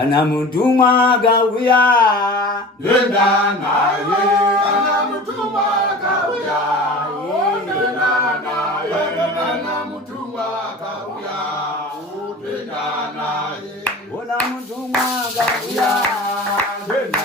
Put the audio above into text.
Ana mutumwa gauya nenda naye, ana mutumwa gauya nenda naye, ana mutumwa gauya nenda naye, ona mutumwa gauya nenda